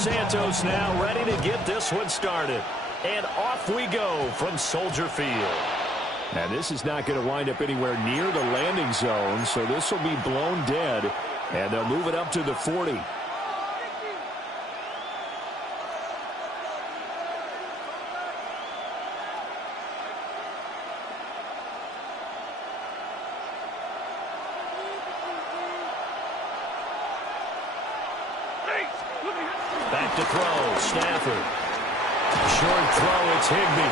Santos now ready to get this one started. And off we go from Soldier Field. And this is not going to wind up anywhere near the landing zone, so this will be blown dead, and they'll move it up to the 40. Back to throw, Stafford. Short throw, it's Higbee.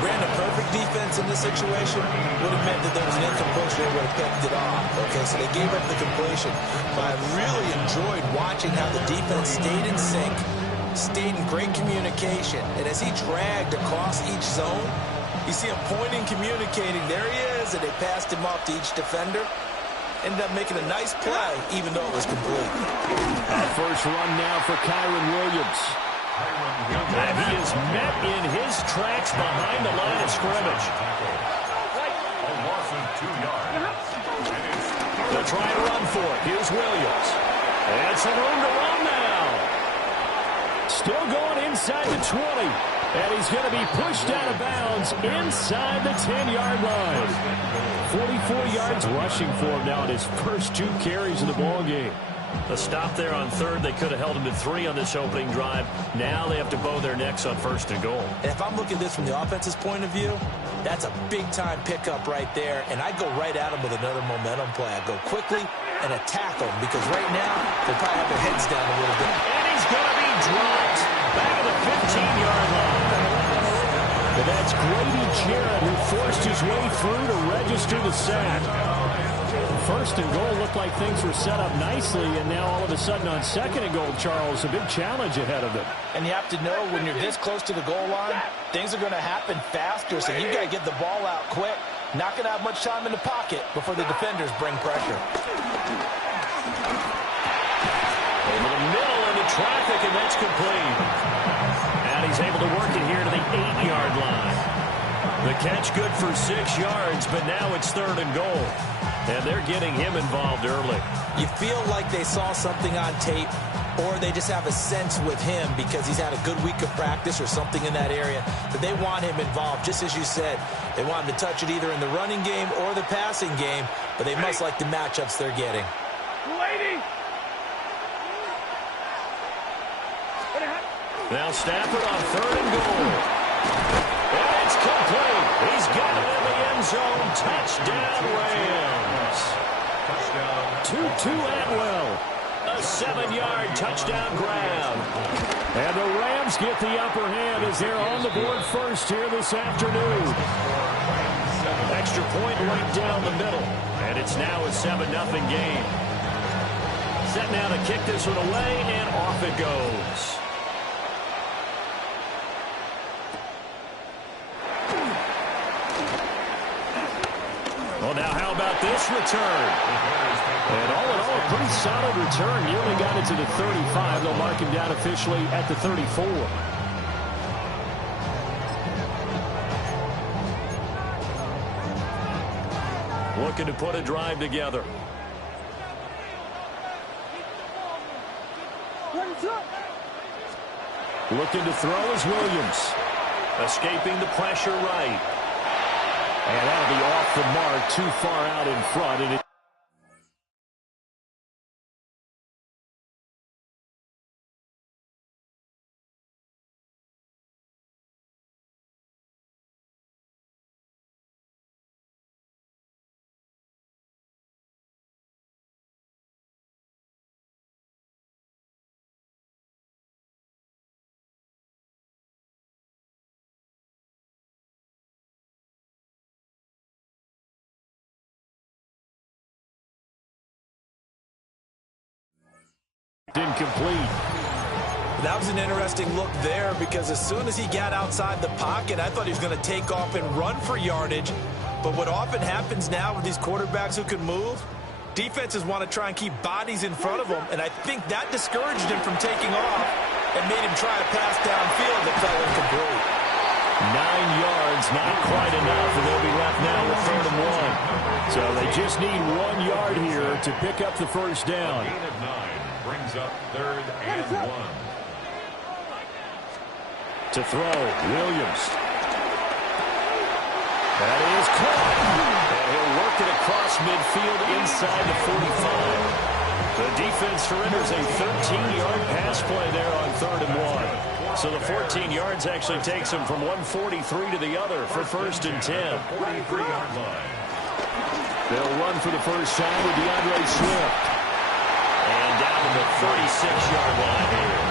Ran a perfect defense in this situation. Would have meant that there was an incompletion. They would have picked it off. Okay, so they gave up the completion. But I really enjoyed watching how the defense stayed in sync, stayed in great communication. And as he dragged across each zone, you see him pointing, communicating. There he is, and they passed him off to each defender. Ended up making a nice play, even though it was complete. First run now for Kyren Williams. And he is met in his tracks behind the line of scrimmage. They'll try to run for it. Here's Williams. And some room to run now. Still going inside the 20. And he's going to be pushed out of bounds inside the 10-yard line. 44 yards rushing for him now in his first 2 carries of the ballgame. A stop there on third. They could have held him to 3 on this opening drive. Now they have to bow their necks on first and goal. And if I'm looking at this from the offense's point of view, that's a big-time pickup right there. And I go right at him with another momentum play. I go quickly and attack them because right now they probably have their heads down a little bit. And he's going to be dropped back at the 15-yard line. And that's Grady Jarrett who forced his way through to register the sack. First and goal looked like things were set up nicely, and now all of a sudden on second and goal, Charles, a big challenge ahead of them. And you have to know when you're this close to the goal line, things are going to happen faster, so you've got to get the ball out quick. Not going to have much time in the pocket before the defenders bring pressure. Over the middle into traffic, and that's complete. And he's able to work it here to the 8-yard line. The catch good for 6 yards, but now it's third and goal. And they're getting him involved early. You feel like they saw something on tape, or they just have a sense with him because he's had a good week of practice or something in that area, that they want him involved. Just as you said, they want him to touch it either in the running game or the passing game, but they must like the matchups they're getting. Now Stafford on third and goal. And it's complete. He's got it in the end zone. Touchdown, Rams. Tutu Atwell. A 7-yard touchdown grab. And the Rams get the upper hand as they're on the board first here this afternoon. Extra point right down the middle. And it's now a 7-0 game. Set now to kick this one away, and off it goes. Well, now how about this return? And all in all, a pretty solid return. Nearly got it to the 35. They'll mark him down officially at the 34. Looking to put a drive together. Looking to throw is Williams. Escaping the pressure right. And that'll be off the mark, too far out in front. And incomplete. That was an interesting look there because as soon as he got outside the pocket, I thought he was going to take off and run for yardage. But what often happens now with these quarterbacks who can move, defenses want to try and keep bodies in front of them, and I think that discouraged him from taking off and made him try a pass downfield that fell incomplete. 9 yards, not quite enough, and they'll be left now with 3rd and 1. So they just need 1 yard here to pick up the first down. brings up 3rd and 1. To throw, Williams. That is caught. And he'll work it across midfield inside the 45. The defense surrenders a 13-yard pass play there on 3rd and 1. So the 14 yards actually takes him from 143 to the other for 1st and 10. 43-yard line. They'll run for the first time with DeAndre Swift. And down to the 36-yard line here.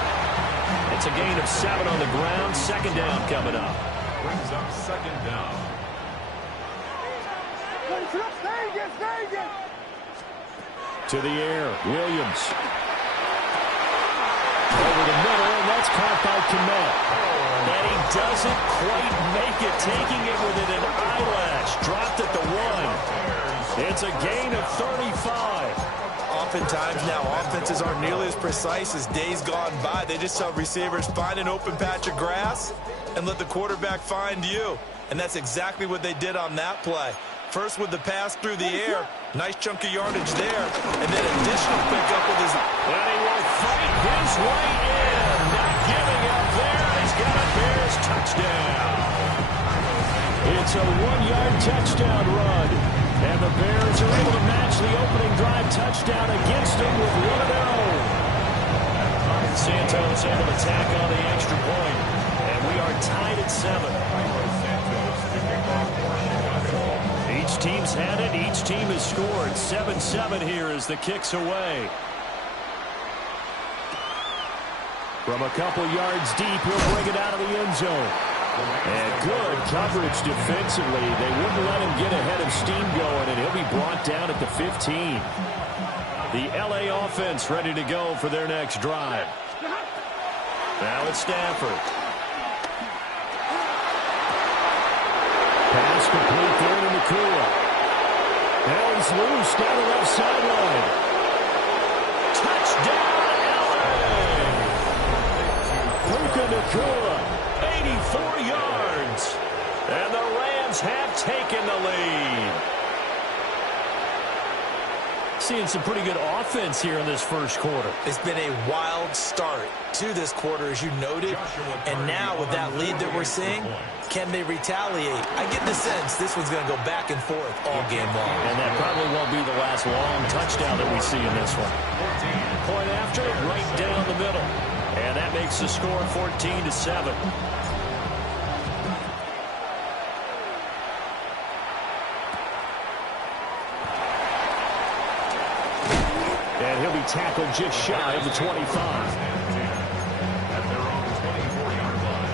It's a gain of 7 on the ground. 2nd down coming up. Brings up 2nd down. To the air, Williams. Over the middle, and that's caught by Kmet. And he doesn't quite make it, taking it within an eyelash. Dropped at the 1. It's a gain of 35. Oftentimes now, offenses aren't nearly as precise as days gone by. They just tell receivers, find an open patch of grass and let the quarterback find you. And that's exactly what they did on that play. First with the pass through the air. Nice chunk of yardage there. And then additional pickup with his... And he will fight his way in. Not giving up there. He's got a Bears touchdown. It's a 1-yard touchdown run. And the Bears are able to match the opening drive touchdown against them with one of their own. Santos able to tack on the extra point. And we are tied at 7. Each team's had it. Each team has scored. 7-7 here as the kick's away. From a couple yards deep, he'll bring it out of the end zone. And good coverage defensively. They wouldn't let him get ahead of steam going, and he'll be brought down at the 15. The LA offense ready to go for their next drive. Now it's Stafford. Pass complete there to Nakua. Now he's loose down the left sideline. Touchdown, LA! Puka Nakua, 84 yards. And the Rams have taken the lead. Seeing some pretty good offense here in this first quarter. It's been a wild start to this quarter, as you noted. And now with that lead that we're seeing, can they retaliate? I get the sense this one's going to go back and forth all game long. And that probably won't be the last long touchdown that we see in this one. Point after, right down the middle. And that makes the score 14-7. And he'll be tackled just shy of the 25. At their own 24-yard line.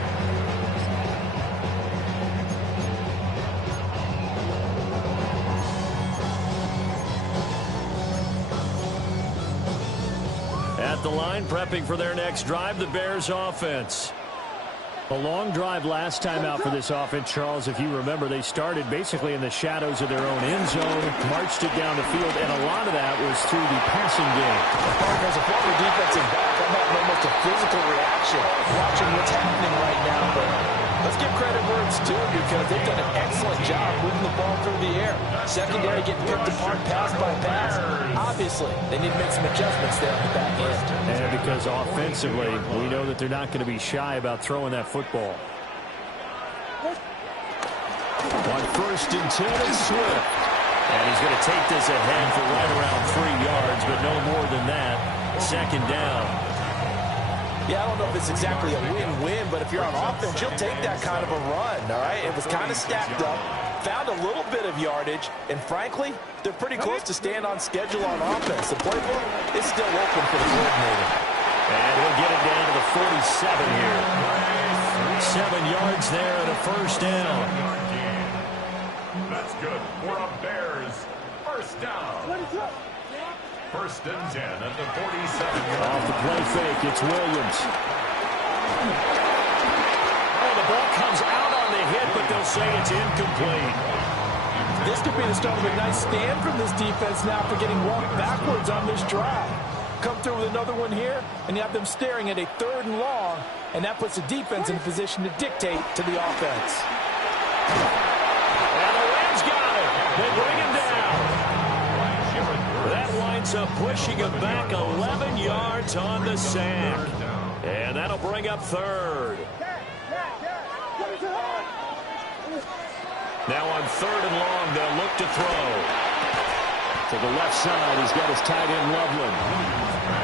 At the line, prepping for their next drive, the Bears offense. A long drive last time out for this offense, Charles. If you remember, they started basically in the shadows of their own end zone, marched it down the field, and a lot of that was through the passing game. As a former defensive back, I'm having almost a physical reaction watching what's happening right now. But let's give credit where it's due, because they've done an excellent job moving the ball through the air. Secondary getting picked apart pass by pass. Obviously, they need to make some adjustments there on the back end. And because offensively, we know that they're not going to be shy about throwing that football. On 1st and 10, it's Swift. And he's going to take this ahead for right around 3 yards, but no more than that. 2nd down. Yeah, I don't know if it's exactly a win-win, but if you're on offense, you'll take that kind of a run, all right? It was kind of stacked up, found a little bit of yardage, and frankly, they're pretty close to staying on schedule on offense. The playbook is still open for the coordinator. And he'll get it down to the 47 here. 7 yards there and a 1st down. That's good for a Bears 1st down. 1st and 10 at the 47-yard line. Off the play fake, it's Williams. Oh, the ball comes out on the hit, but they'll say it's incomplete. This could be the start of a nice stand from this defense now for getting walked backwards on this drive. Come through with another one here, and you have them staring at a 3rd and long, and that puts the defense in a position to dictate to the offense. And the Rams got it. They bring him down. That winds ends up pushing him back 11 yards on the sack. And that'll bring up third. Now on 3rd and long, they'll look to throw. To the left side, he's got his tight end, Loveland.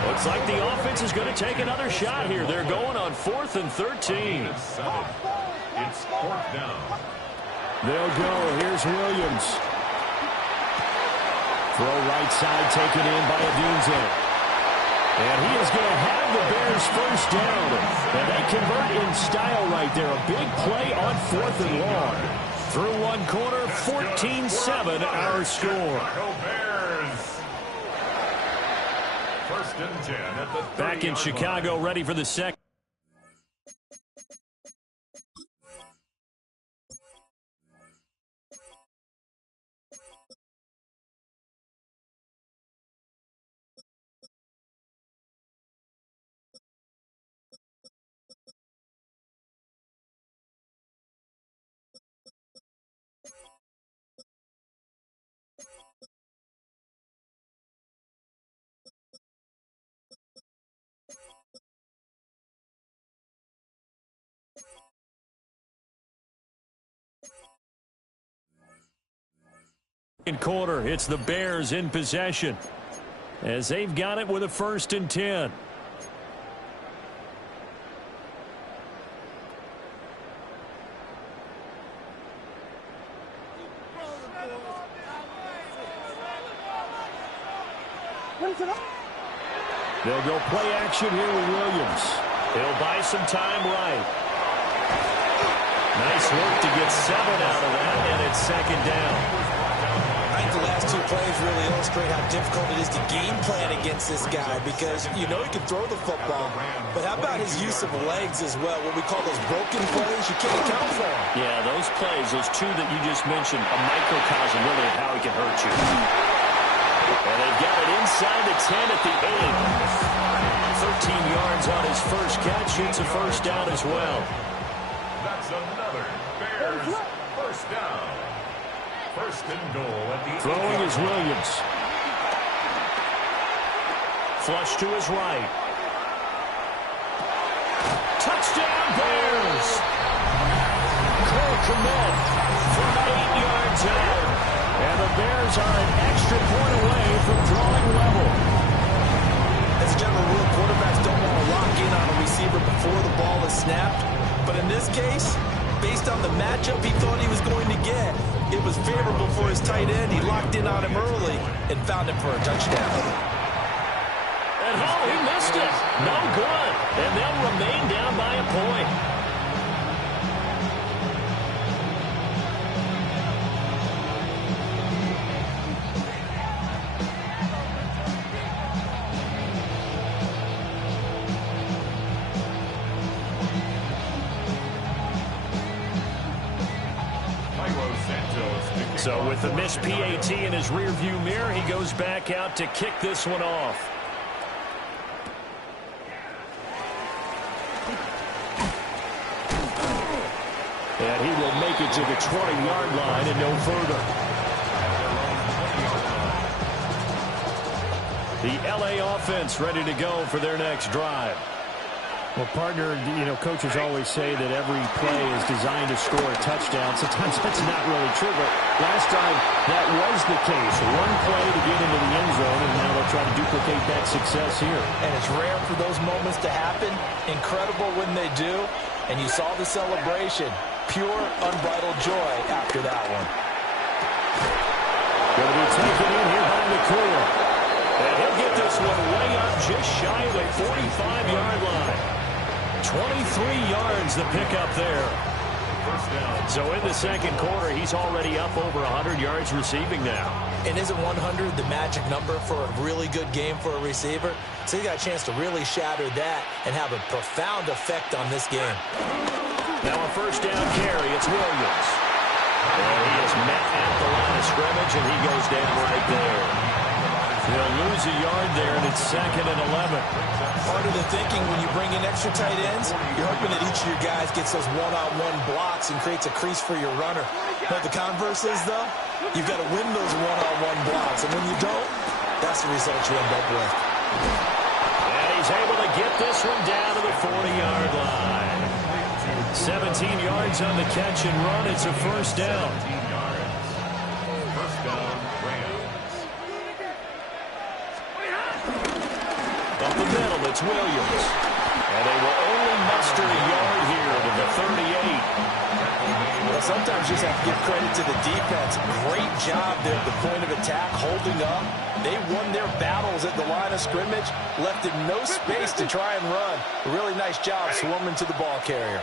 Looks like the offense is going to take another shot here. They're going on 4th and 13. It's 4th down. They'll go. Here's Williams. Throw right side, taken in by Odunze. And he is going to have the Bears first down. And they convert in style right there. A big play on 4th and long. Through one quarter, 14-7 our score. First and 10 at the 30-yard Back in Chicago, ready for the second. In quarter, it's the Bears in possession as they've got it with a 1st and 10. They'll go play action here with Williams. He'll buy some time right. Nice work to get 7 out of that, and it's 2nd down. I think the last 2 plays really illustrate how difficult it is to game plan against this guy because you know he can throw the football, but how about his use of legs as well, what we call those broken plays? You can't account for them. Yeah, those plays, those 2 that you just mentioned, a microcosm really of how he can hurt you. And they've got it inside the 10 at the 8. 13 yards on his first catch. It's a first down as well. That's another Bears first down. 1st and goal at the 8. Throwing is Williams. Flush to his right. Touchdown Bears! Cole Kmet from 8 yards out. And the Bears are an extra point away from drawing level. As a general rule, quarterbacks don't want to lock in on a receiver before the ball is snapped. But in this case, based on the matchup he thought he was going to get, it was favorable for his tight end. He locked in on him early and found him for a touchdown. And he missed it. No good. And they'll remain down by a point. So with the missed PAT in his rearview mirror, he goes back out to kick this one off. And he will make it to the 20-yard line and no further. The LA offense ready to go for their next drive. Well, partner, coaches always say that every play is designed to score a touchdown. Sometimes that's not really true, but last time that was the case. One play to get into the end zone, and now they'll try to duplicate that success here. And it's rare for those moments to happen. Incredible when they do. And you saw the celebration. Pure, unbridled joy after that one. Going to be taken in here by McCool. And he'll get this one way up just shy of the 45-yard line. 23 yards the pickup there. So in the second quarter, he's already up over 100 yards receiving now. And isn't 100 the magic number for a really good game for a receiver? So he got a chance to really shatter that and have a profound effect on this game. Now a first down carry. It's Williams. And he is met at the line of scrimmage, and he goes down right there. He'll lose a yard there, and it's 2nd and 11. Part of the thinking when you bring in extra tight ends, you're hoping that each of your guys gets those one-on-one blocks and creates a crease for your runner. But the converse is, though, you've got to win those one-on-one blocks. And when you don't, That's the result you end up with. And he's able to get this one down to the 40-yard line. 17 yards on the catch and run. It's a first down. First down, Rams. Up the middle, it's Williams. And they will only muster a yard here to the 38. Well, sometimes you just have to give credit to the defense. Great job there at the point of attack, holding up. They won their battles at the line of scrimmage, left him no space to try and run. A really nice job swarming to the ball carrier.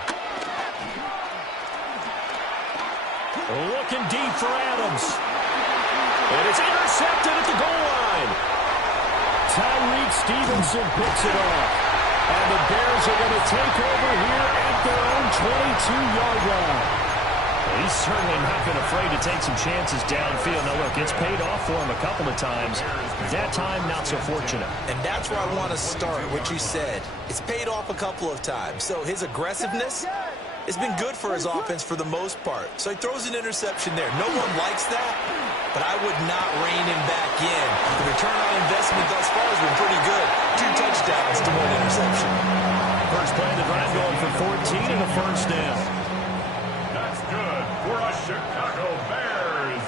Looking deep for Adams. And it's intercepted at the goal line. Tyreek Stevenson picks it off. And the Bears are going to take over here at their own 22-yard line. He's certainly not been afraid to take some chances downfield. Now, look, it's paid off for him a couple of times. That time, not so fortunate. And that's where I want to start, what you said. It's paid off a couple of times. So his aggressiveness has been good for his offense for the most part. So he throws an interception there. No one likes that, but I would not rein him back in. The return on investment thus far has been pretty good. 2 touchdowns to 1 interception. First play of the drive going for 14 and a first down. That's good for a Chicago Bears.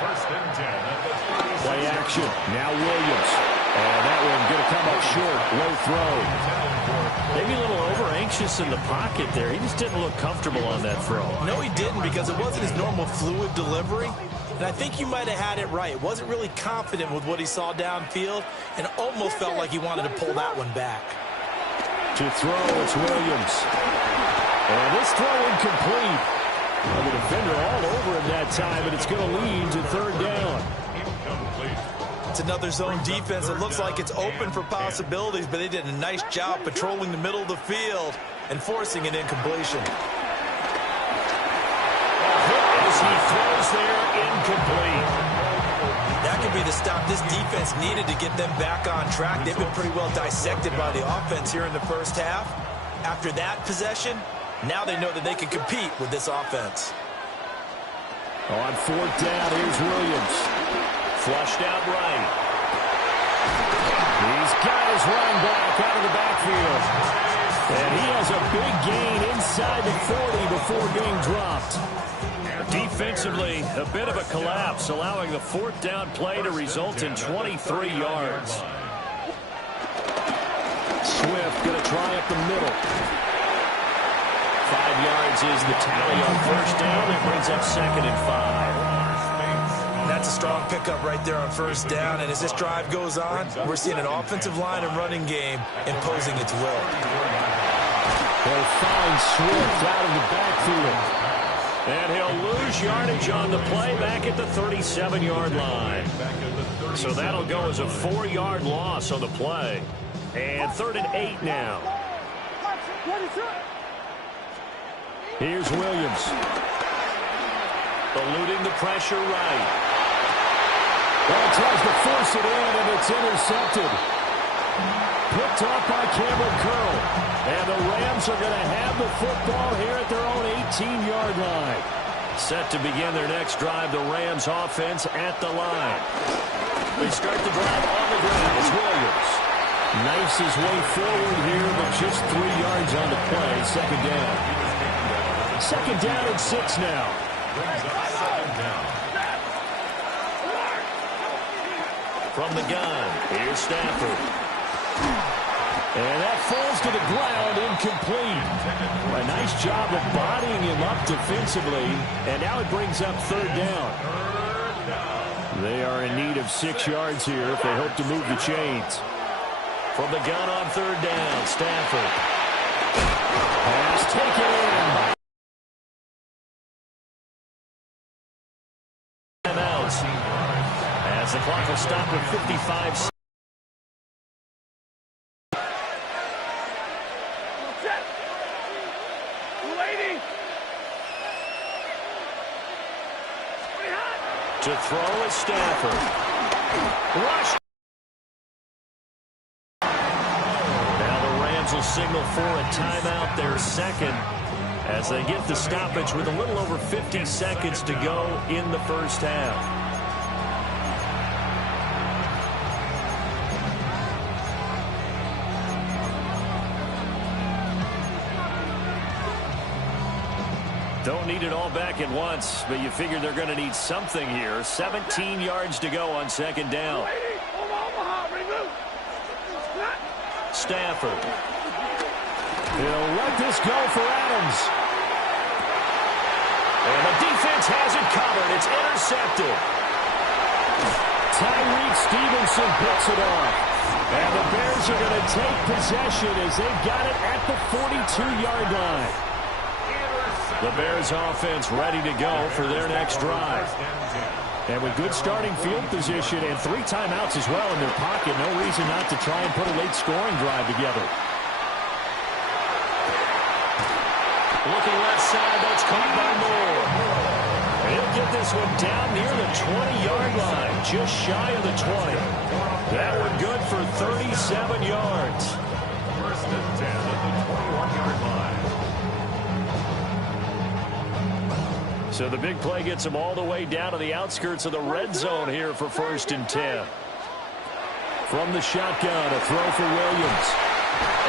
First and 10 at the 36. Play action. Now Williams. And that one going to come up short. Low throw. Maybe a little over-anxious in the pocket there. He just didn't look comfortable on that throw. No, he didn't, because it wasn't his normal fluid delivery. And I think you might have had it right. Wasn't really confident with what he saw downfield and almost felt like he wanted to pull that one back. To throw, it's Williams. And this throw incomplete. Well, the defender all over him that time, but it's going to lead to third down. It's another zone defense. It looks like it's open for possibilities, but they did a nice job patrolling the middle of the field and forcing an incompletion. As he throws there, incomplete. That could be the stop this defense needed to get them back on track. They've been pretty well dissected by the offense here in the first half. After that possession, now they know that they can compete with this offense. On fourth down, here's Williams. Flushed out right. He's got his running back out of the backfield. And he has a big gain inside the 40 before being dropped. Defensively, a bit of a collapse, allowing the fourth down play to result in 23 yards. Swift going to try up the middle. 5 yards is the tally on first down. That brings up second and 5. That's a strong pickup right there on first down. And as this drive goes on, we're seeing an offensive line and running game imposing its will. They'll find Swift out of the backfield. And he'll lose yardage on the play back at the 37-yard line. So that'll go as a 4-yard loss on the play. And 3rd and 8 now. Here's Williams. Eluding the pressure right. Well, tries to force it in, and it's intercepted. Picked off by Cameron Curl. And the Rams are going to have the football here at their own 18-yard line. Set to begin their next drive, the Rams offense at the line. They start the drive on the ground. It's Williams. Knifes his way forward here, but just 3 yards on the play. Second down. Second down and 6 now. From the gun, here's Stafford. And that falls to the ground, incomplete. A nice job of bodying him up defensively, and now it brings up third down. They are in need of 6 yards here if they hope to move the chains. From the gun on third down, Stafford. Pass taken in. Timeouts. As the clock will stop with 55 seconds. To throw is Stafford. Rush. Now the Rams will signal for a timeout, their second, as they get the stoppage with a little over 50 seconds to go in the first half. Don't need it all back at once, but you figure they're going to need something here. 17 yards to go on second down. Stafford. He'll let this go for Adams. And the defense has it covered. It's intercepted. Tyreek Stevenson picks it off. And the Bears are going to take possession as they've got it at the 42-yard line. The Bears offense ready to go for their next drive. And with good starting field position and 3 timeouts as well in their pocket, no reason not to try and put a late scoring drive together. Looking left side, that's caught by Moore. He'll get this one down near the 20-yard line, just shy of the 20. That one good for 37 yards. First and 10 at the 21-yard line. So the big play gets him all the way down to the outskirts of the red zone here for first and 10. From the shotgun, a throw for Williams.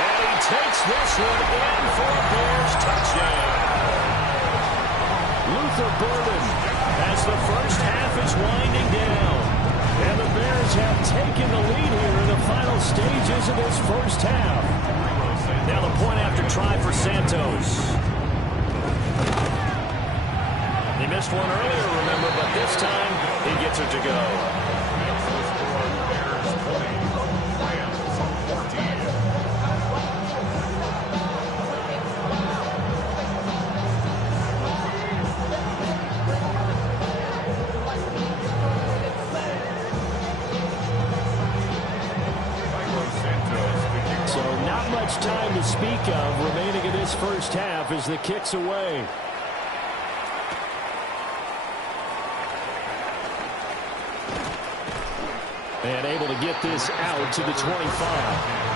And he takes this one in for a Bears touchdown. Luther Burden As the first half is winding down. and the Bears have taken the lead here in the final stages of this first half. Now the point after try for Santos. He missed one earlier, remember, but this time he gets it to go. So not much time to speak of remaining in this first half as the kick's away. And able to get this out to the 25.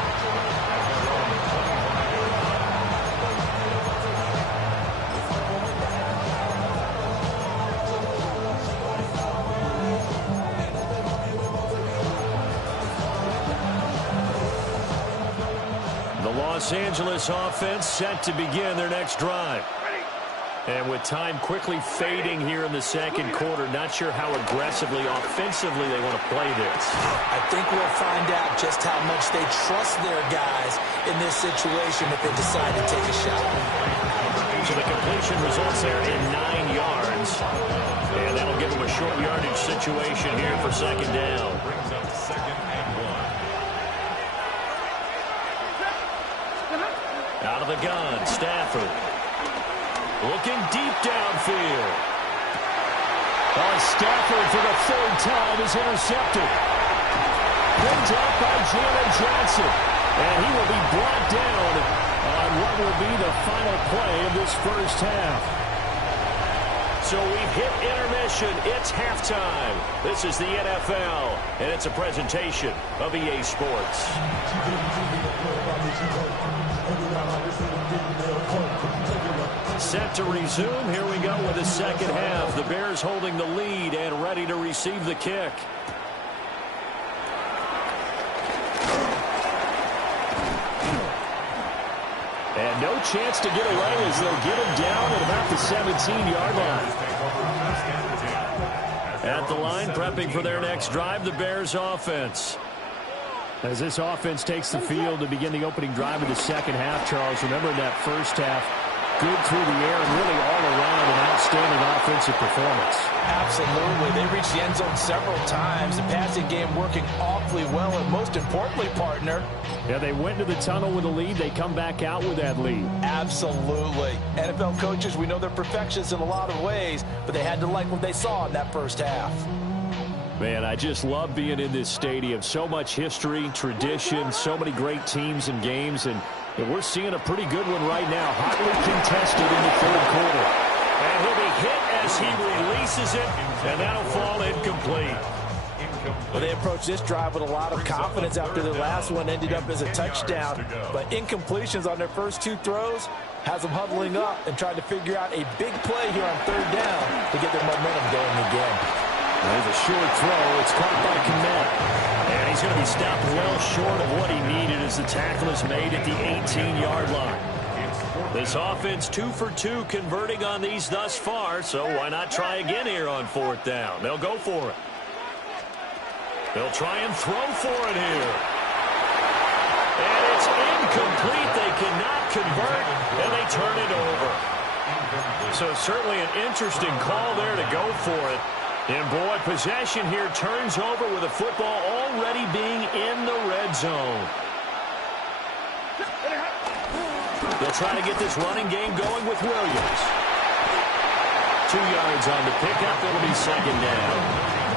Los Angeles offense set to begin their next drive. And with time quickly fading here in the second quarter, not sure how aggressively, offensively they want to play this. I think we'll find out just how much they trust their guys in this situation if they decide to take a shot. So the completion results there in 9 yards. And that'll give them a short yardage situation here for second down. Brings up second and 1. Out of the gun, Stafford. Looking deep downfield. Stafford for the third time is intercepted. Picked up by Jalen Johnson. And he will be brought down on what will be the final play of this first half. So we've hit intermission. It's halftime. This is the NFL, and it's a presentation of EA Sports. Set to resume. Here we go with the second half. The Bears holding the lead and ready to receive the kick. And no chance to get away as they'll get him down at about the 17-yard line. At the line, prepping for their next drive, the Bears offense. As this offense takes the field to begin the opening drive of the second half, Charles, remember in that first half, good through the air and really all around an outstanding offensive performance. Absolutely. They reached the end zone several times. The passing game working awfully well, and most importantly, partner. Yeah, they went to the tunnel with a lead. They come back out with that lead. Absolutely. NFL coaches, we know they're perfectionists in a lot of ways, but they had to like what they saw in that first half. Man, I just love being in this stadium. So much history, tradition, so many great teams and games, and we're seeing a pretty good one right now, hotly contested in the third quarter. And he'll be hit as he releases it, and that'll fall incomplete. Well, they approached this drive with a lot of confidence after their last one ended up as a touchdown. But incompletions on their first 2 throws has them huddling up and trying to figure out a big play here on third down to get their momentum going again. There's a short throw. It's caught by Kmet. And he's going to be stopped well short of what he needed as the tackle is made at the 18-yard line. It's 4th This offense 2 for 2 converting on these thus far, so why not try again here on 4th down? They'll go for it. They'll try and throw for it here. And it's incomplete. They cannot convert, and they turn it over. So certainly an interesting call there to go for it. And boy, possession here turns over with the football already being in the red zone. They'll try to get this running game going with Williams. 2 yards on the pickup. It'll be 2nd down.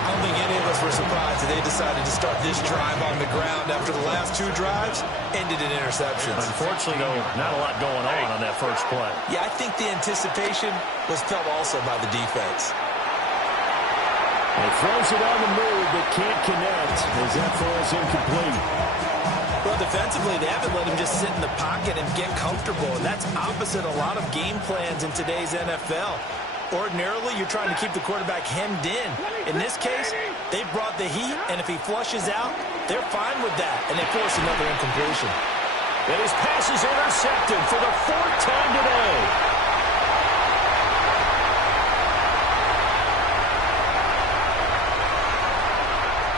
I don't think any of us were surprised that they decided to start this drive on the ground after the last 2 drives ended in interceptions. Unfortunately, though, not a lot going on that first play. Yeah, I think the anticipation was felt also by the defense. He throws it on the move, but can't connect as that falls incomplete. Well, defensively, they haven't let him just sit in the pocket and get comfortable. And that's opposite a lot of game plans in today's NFL. Ordinarily, you're trying to keep the quarterback hemmed in. In this case, they brought the heat, and if he flushes out, they're fine with that, and they force another incompletion. And his pass is intercepted for the 4th time today.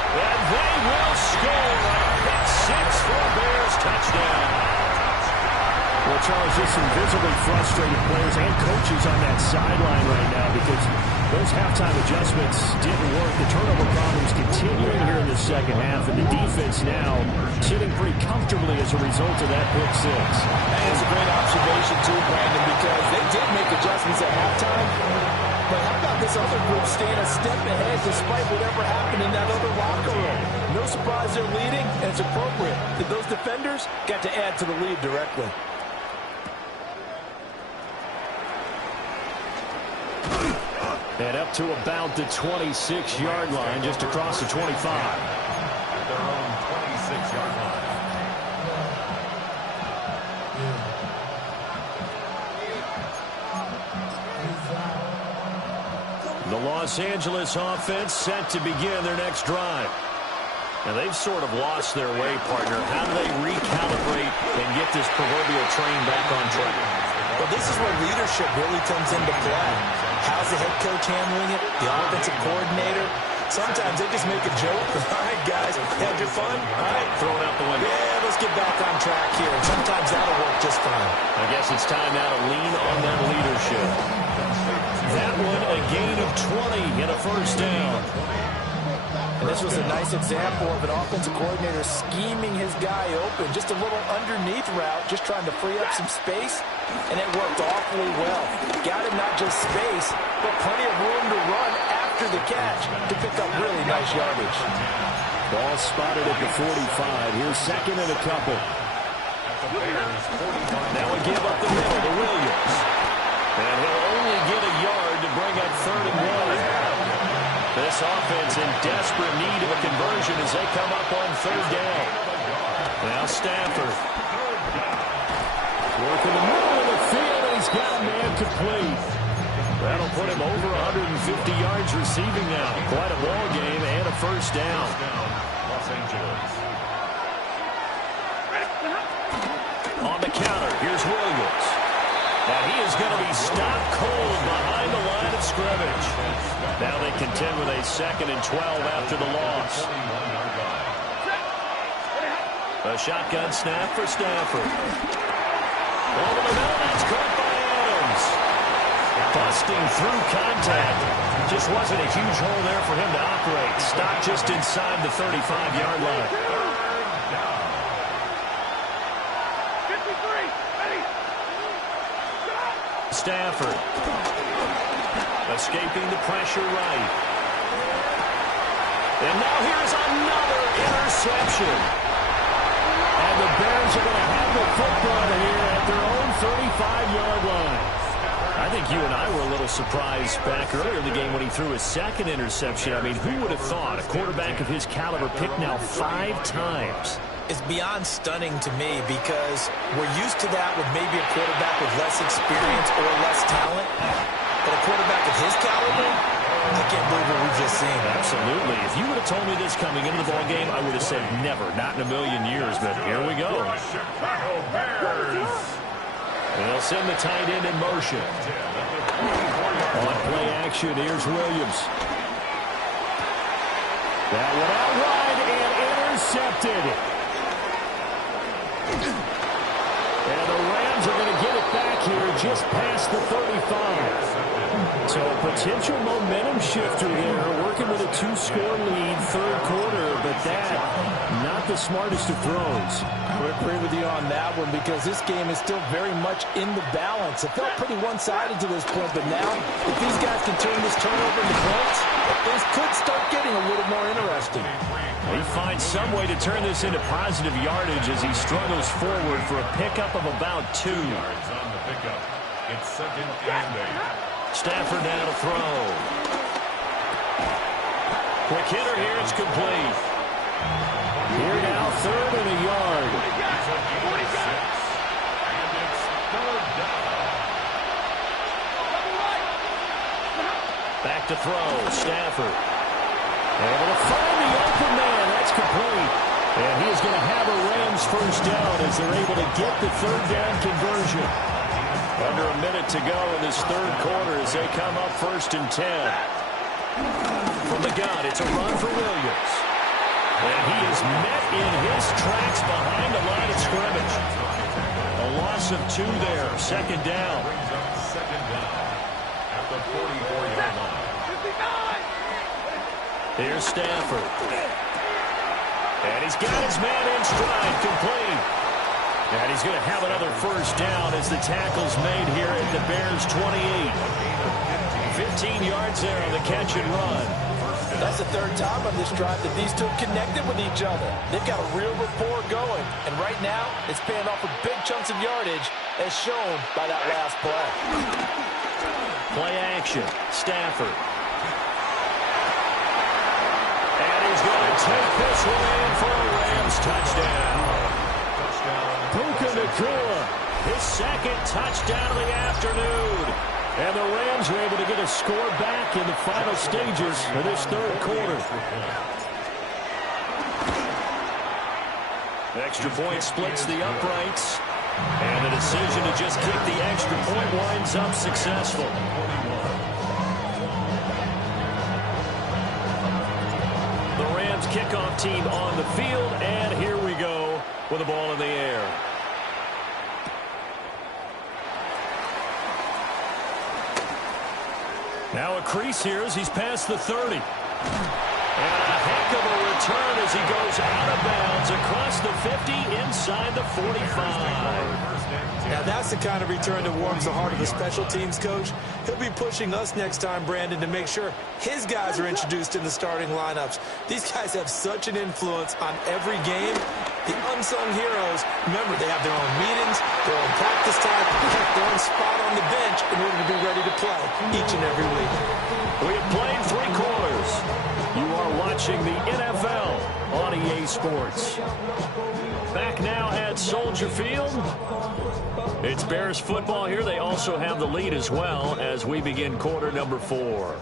And they will score a pick 6 for a Bears touchdown. Well, Charles, just some visibly frustrated players and coaches on that sideline right now because those halftime adjustments didn't work. The turnover problems continuing here in the second half, and the defense now sitting pretty comfortably as a result of that pick 6. And it's a great observation, too, Brandon, because they did make adjustments at halftime. But how about this other group staying a step ahead despite whatever happened in that other locker room? No surprise they're leading, and it's appropriate that those defenders got to add to the lead directly. And up to about the 26-yard line, just across the 25. At their own 26-yard line. The Los Angeles offense set to begin their next drive. And they've sort of lost their way, partner. How do they recalibrate and get this proverbial train back on track? Well, this is where leadership really comes into play. How's the head coach handling it? The offensive coordinator? Sometimes they just make a joke. All right, guys, had your fun? All right, Throw it out the window. yeah, let's get back on track here. And sometimes that'll work just fine. I guess it's time now to lean on that leadership. That one, a gain of 20 and a 1st down. And this was a nice example of an offensive coordinator scheming his guy open. Just a little underneath route, just trying to free up some space, and it worked awfully well. Got him not just space, but plenty of room to run after the catch to pick up really nice yardage. Ball spotted at the 45. Here's 2nd and a couple. Now we give up the middle to Williams. And he'll only get a yard to bring up 3rd and 1. This offense in desperate need of a conversion as they come up on 3rd down. Now Stafford. Working the middle of the field, and he's got a man complete. That'll put him over 150 yards receiving now. Quite a ball game and a 1st down. Los Angeles. On the counter, here's Williams. And he is going to be stopped cold behind the line of scrimmage. Now they contend with a 2nd and 12 after the loss. A shotgun snap for Stafford. Over the middle, that's caught by Adams. Busting through contact. Just wasn't a huge hole there for him to operate. Stopped just inside the 35-yard line. Stafford escaping the pressure right. And now here's another interception. And the Bears are going to have the football here at their own 35-yard line. I think you and I were a little surprised back earlier in the game when he threw his 2nd interception. I mean, who would have thought a quarterback of his caliber picked now 5 times? It's beyond stunning to me because we're used to that with maybe a quarterback with less experience or less talent. But a quarterback of his caliber, I can't believe what we've just seen. Absolutely. If you would have told me this coming into the ball game, I would have said never, not in a million years. But here we go. The Chicago Bears. And they'll send the tight end in motion. On play action, here's Williams. That one out wide and intercepted. And the Rams are going to get it back here just past the 35. So a potential momentum shifter there, working with a 2-score lead, third quarter, but that, not the smartest of throws. I would agree with you on that one because this game is still very much in the balance. It felt pretty one-sided to this point, but now, if these guys can turn this turnover into points, things could start getting a little more interesting. He finds some way to turn this into positive yardage as he struggles forward for a pickup of about 2. Yards on the pickup. It's 2nd and 8. Stafford now to throw. Quick hitter here. It's complete. Here now, 3rd and a yard. And it's 3rd down. Back to throw. Stafford. Able to find the open man. That's complete. And he is going to have a Rams first down as they're able to get the 3rd down conversion. Under a minute to go in this third quarter as they come up 1st and 10. From the gun, it's a run for Williams. And he is met in his tracks behind the line of scrimmage. A loss of 2 there. 2nd down. Brings up 2nd down at the 44-yard line. Here's Stafford. And he's got his man in stride, complete. And he's going to have another first down as the tackle's made here at the Bears' 28. 15 yards there on the catch and run. That's the 3rd time on this drive that these two have connected with each other. They've got a real rapport going. And right now, it's paying off with big chunks of yardage as shown by that last play. Play action. Stafford. And he's going to take this one in for a Rams touchdown. Puka Nacua, His 2nd touchdown of the afternoon. and the Rams are able to get a score back in the final stages of this third quarter. Extra point splits the uprights, and the decision to just kick the extra point winds up successful. The Rams kickoff team on the field, and here we go with the ball in the air. Now a crease here as he's past the 30. And a heck of a return as he goes out of bounds across the 50 inside the 45. Now that's the kind of return that warms the heart of the special teams coach. He'll be pushing us next time, Brandon, to make sure his guys are introduced in the starting lineups. These guys have such an influence on every game. The unsung heroes, remember, they have their own meetings, their own practice time, their own spot on the bench in order to be ready to play each and every week. We have played 3 quarters. You are watching the NFL on EA Sports. Back now at Soldier Field. It's Bears football here. They also have the lead as well as we begin quarter number 4.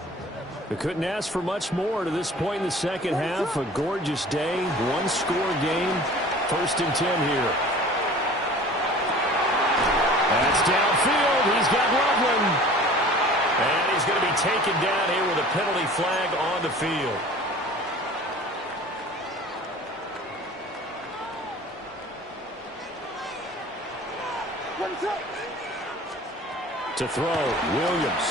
They couldn't ask for much more to this point in the second half. A gorgeous day, one-score game. 1st and 10 here. That's downfield. He's got Loveland. And he's going to be taken down here with a penalty flag on the field. To throw, Williams.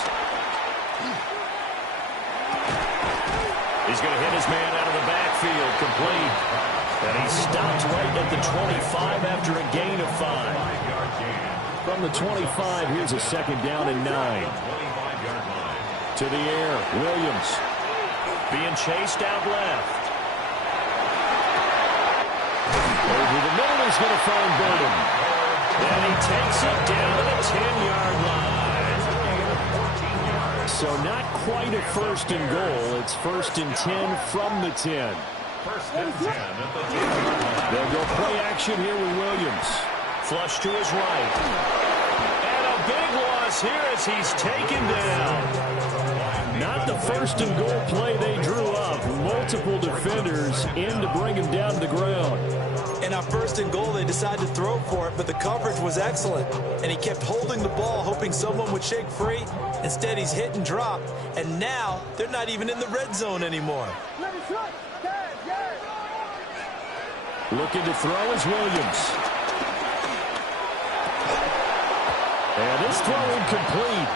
He's going to hit his man out of the backfield, complete. And he stopped right at the 25 after a gain of 5. From the 25, here's a 2nd down and 9. To the air, Williams. Being chased out left. Over the middle, he's going to find Burden. And he takes it down to the 10-yard line. So not quite a 1st and goal. It's 1st and 10 from the 10. 1st and 10 at the 10-yard line. They'll go play action here with Williams. Flush to his right. And a big loss here as he's taken down. Not the 1st and goal play they drew up. Multiple defenders in to bring him down to the ground. And on 1st and goal, they decided to throw for it, but the coverage was excellent. And he kept holding the ball, hoping someone would shake free. Instead, he's hit and dropped. And now, they're not even in the red zone anymore. Looking to throw is Williams. And this throw incomplete.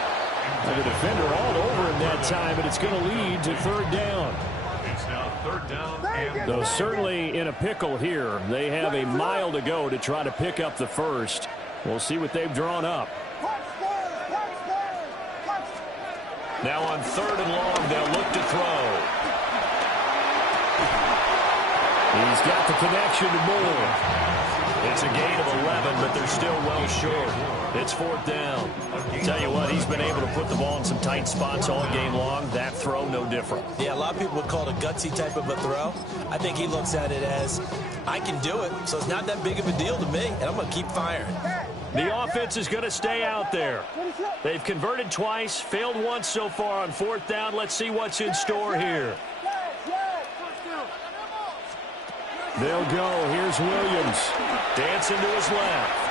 And the defender all over him that time, but it's going to lead to 3rd down. It's now 3rd down and Though certainly in a pickle here. They have a mile to go to try to pick up the first. We'll see what they've drawn up. Now on 3rd and long, they'll look to throw. He's got the connection to Moore. It's a gain of 11, but they're still well short. It's 4th down. Tell you what, he's been able to put the ball in some tight spots all game long. That throw, no different. Yeah, a lot of people would call it a gutsy type of a throw. I think he looks at it as, I can do it, so it's not that big of a deal to me, and I'm going to keep firing. The offense is going to stay out there. They've converted twice, failed once so far on 4th down. Let's see what's in store here. They'll go. Here's Williams. Dancing to his left.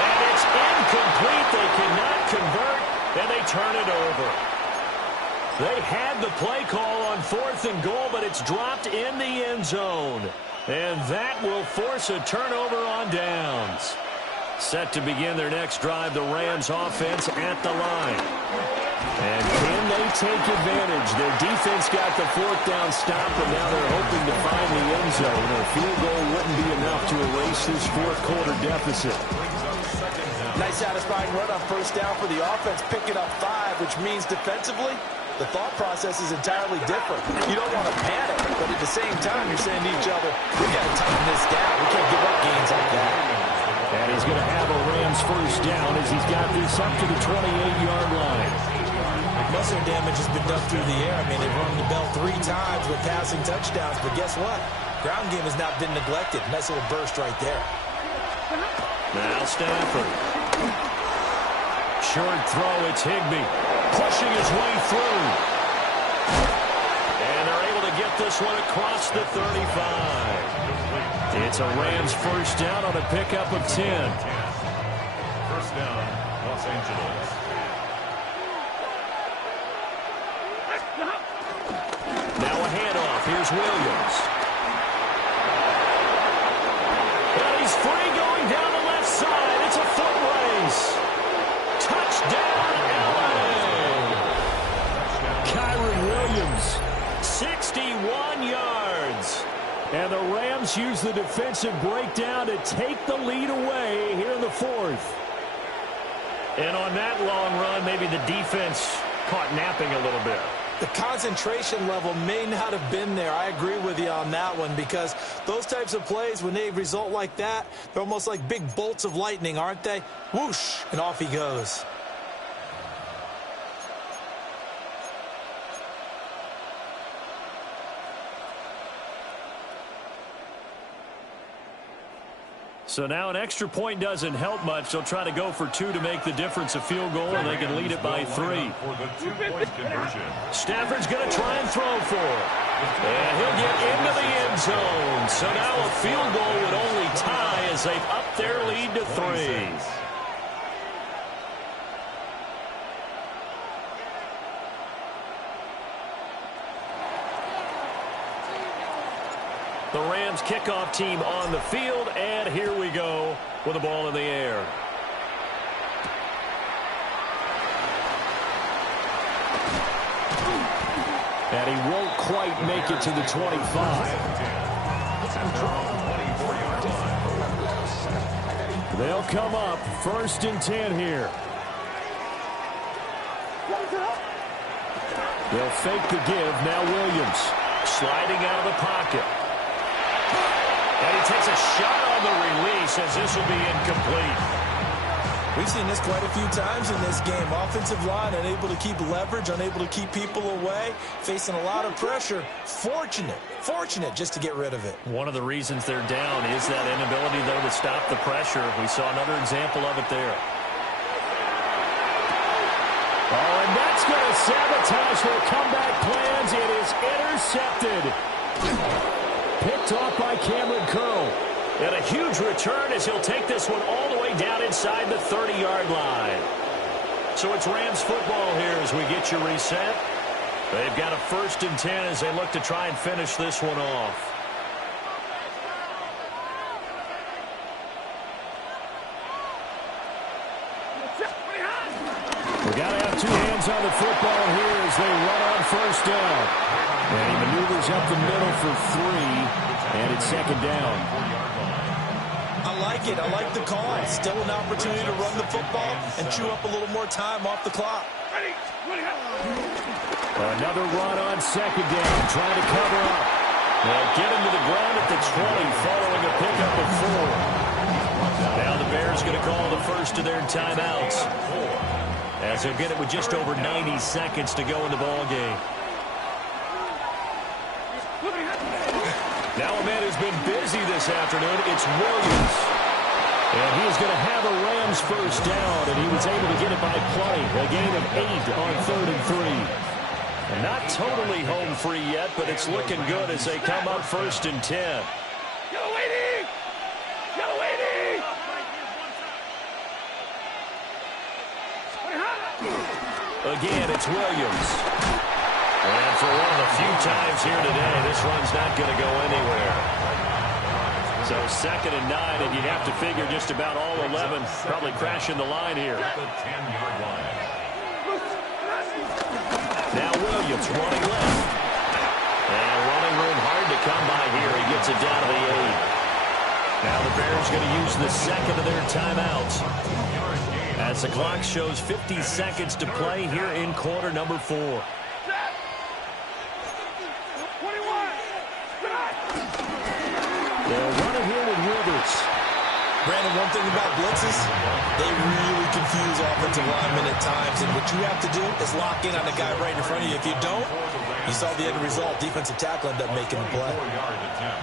And it's incomplete. They cannot convert, and they turn it over. They had the play call on 4th and goal, but it's dropped in the end zone. And that will force a turnover on downs. Set to begin their next drive, the Rams offense at the line. And can they take advantage? Their defense got the 4th down stop, and now they're hoping to find the end zone. A field goal wouldn't be enough to erase this 4th quarter deficit. Nice satisfying run on 1st down for the offense, picking up 5, which means defensively, the thought process is entirely different. You don't want to panic, but at the same time, you're saying to each other, we got to tighten this down. We can't give up gains like that. And he's going to have a Rams 1st down as he's got this up to the 28-yard line. Muscle damage has been done through the air. I mean, they've rung the bell 3 times with passing touchdowns, but guess what? Ground game has not been neglected. Nice little burst right there. Now Stafford. Short throw, it's Higbee. Pushing his way through. And they're able to get this one across the 35. It's a Rams 1st down on a pickup of 10. 1st down, Los Angeles. Now a handoff. Here's Williams. And he's free going down the left side. It's a foot race. Touchdown, LA. Kyron Williams. 61 yards. And the Rams use the defensive breakdown to take the lead away here in the 4th. And on that long run, maybe the defense caught napping a little bit. The concentration level may not have been there. I agree with you on that one, because those types of plays, when they result like that, they're almost like big bolts of lightning, aren't they? Whoosh, and off he goes. So now an extra point doesn't help much. They'll try to go for 2 to make the difference a field goal, and they can lead it by 3. For the 2-point conversion. Stafford's going to try and throw for it. And he'll get into the end zone. So now a field goal would only tie as they've upped their lead to 3. The Rams kickoff team on the field, and here we go with the ball in the air. And he won't quite make it to the 25. They'll come up 1st and 10 here. They'll fake the give. Now Williams. Sliding out of the pocket. And he takes a shot on the release as this will be incomplete. We've seen this quite a few times in this game. Offensive line unable to keep leverage, unable to keep people away, facing a lot of pressure. Fortunate just to get rid of it. One of the reasons they're down is that inability, though, to stop the pressure. We saw another example of it there. Oh, and that's going to sabotage their comeback plans. It is intercepted. picked off by Cameron Curl. And a huge return as he'll take this one all the way down inside the 30-yard line. So it's Rams football here as we get you reset. They've got a 1st and 10 as they look to try and finish this one off. We got to have 2 hands on the football here as they run on 1st down. And he maneuvers up the middle for 3, and it's 2nd down. I like it. I like the call. Still an opportunity to run the football and chew up a little more time off the clock. Another run on 2nd down, trying to cover up. They'll get him to the ground at the 20 following a pickup of 4. Now the Bears going to call the first of their timeouts, as they'll get it with just over 90 seconds to go in the ball game. Now a man who's been busy this afternoon, it's Williams. And he's going to have a Rams 1st down, and he was able to get it by play. A gain of 8 on 3rd and 3. And not totally home free yet, but it's looking good as they come up 1st and 10. Again, it's Williams. And for one of the few times here today, this run's not going to go anywhere. So 2nd and 9, and you'd have to figure just about all 11 probably crashing the line here. The 10-yard line. Now Williams running left. And running room hard to come by here. He gets it down to the 8. Now the Bears going to use the 2nd of their timeouts, as the clock shows 50 seconds to play here in quarter number 4. They'll run it here with Rivers. Brandon, one thing about blitzes, they really confuse offensive linemen at times, and what you have to do is lock in on the guy right in front of you. If you don't, you saw the end result. Defensive tackle ended up making the play. 4-yard attempt.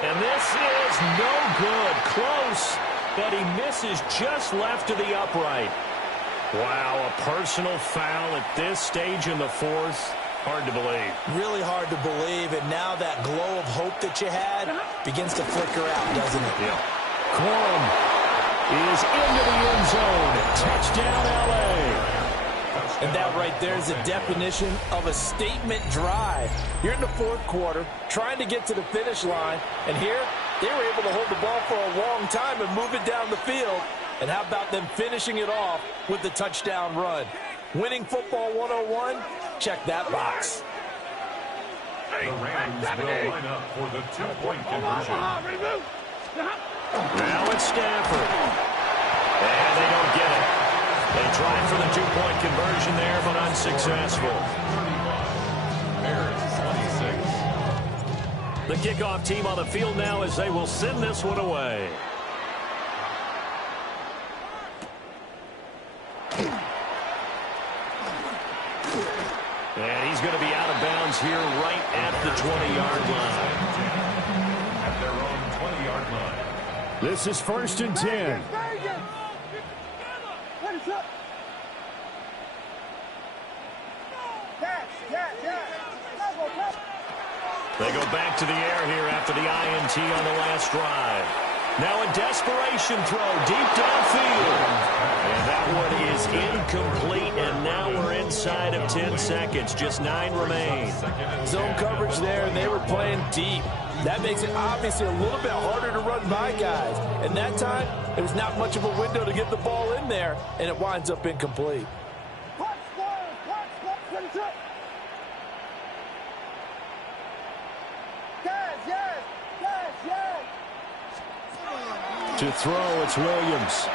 And this is no good. Close, but he misses just left of the upright. Wow, a personal foul at this stage in the 4th. Hard to believe. Really hard to believe, and now that glow of hope that you had begins to flicker out, doesn't it? Yeah. Corum is into the end zone. Touchdown, L.A. And that right there is the definition of a statement drive. You're in the 4th quarter, trying to get to the finish line, and here they were able to hold the ball for a long time and move it down the field. And how about them finishing it off with the touchdown run? Winning football 101, check that box. The Rams will line up for the 2-point conversion. Now it's Stafford. And they don't get it. They tried for the 2-point conversion there, but unsuccessful. 35. Bears 26. The kickoff team on the field now as they will send this one away. And he's going to be out of bounds here right at the 20-yard line. At their own 20-yard line. This is 1st and 10. They go back to the air here after the INT on the last drive. Now a desperation throw deep downfield. And that one is incomplete, and now we're inside of 10 seconds. Just 9 remain. Zone coverage there, and they were playing deep. That makes it obviously a little bit harder to run by guys. And that time, there was not much of a window to get the ball in there, and it winds up incomplete. To throw, it's Williams.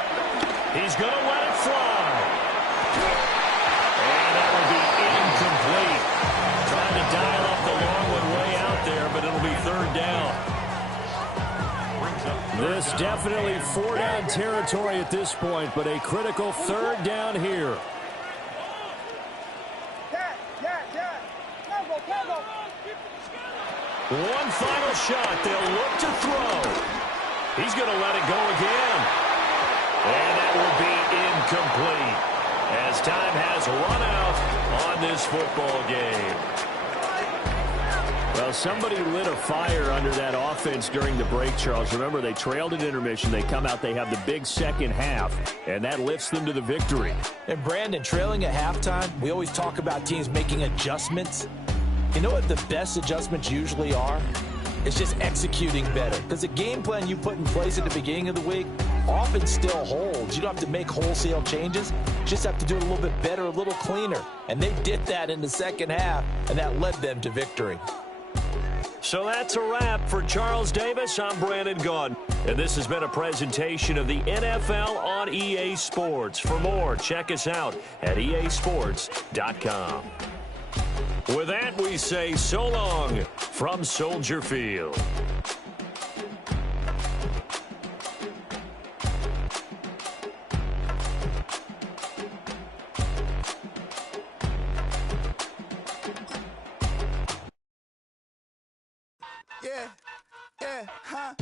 He's going to let it fly. And that will be incomplete. Trying to dial up the long one way out there, but it'll be 3rd down. This definitely 4-down territory at this point, but a critical 3rd down here. One final shot. They'll look to throw. He's going to let it go again. And that will be incomplete as time has run out on this football game. Well, somebody lit a fire under that offense during the break, Charles. Remember, they trailed at intermission. They come out, they have the big second half, and that lifts them to the victory. And, Brandon, trailing at halftime, we always talk about teams making adjustments. You know what the best adjustments usually are? It's just executing better. Because the game plan you put in place at the beginning of the week often still holds. You don't have to make wholesale changes. You just have to do it a little bit better, a little cleaner. And they did that in the second half, and that led them to victory. So that's a wrap for Charles Davis. I'm Brandon Gaudin, and this has been a presentation of the NFL on EA Sports. For more, check us out at easports.com. With that, we say so long from Soldier Field. Yeah, huh?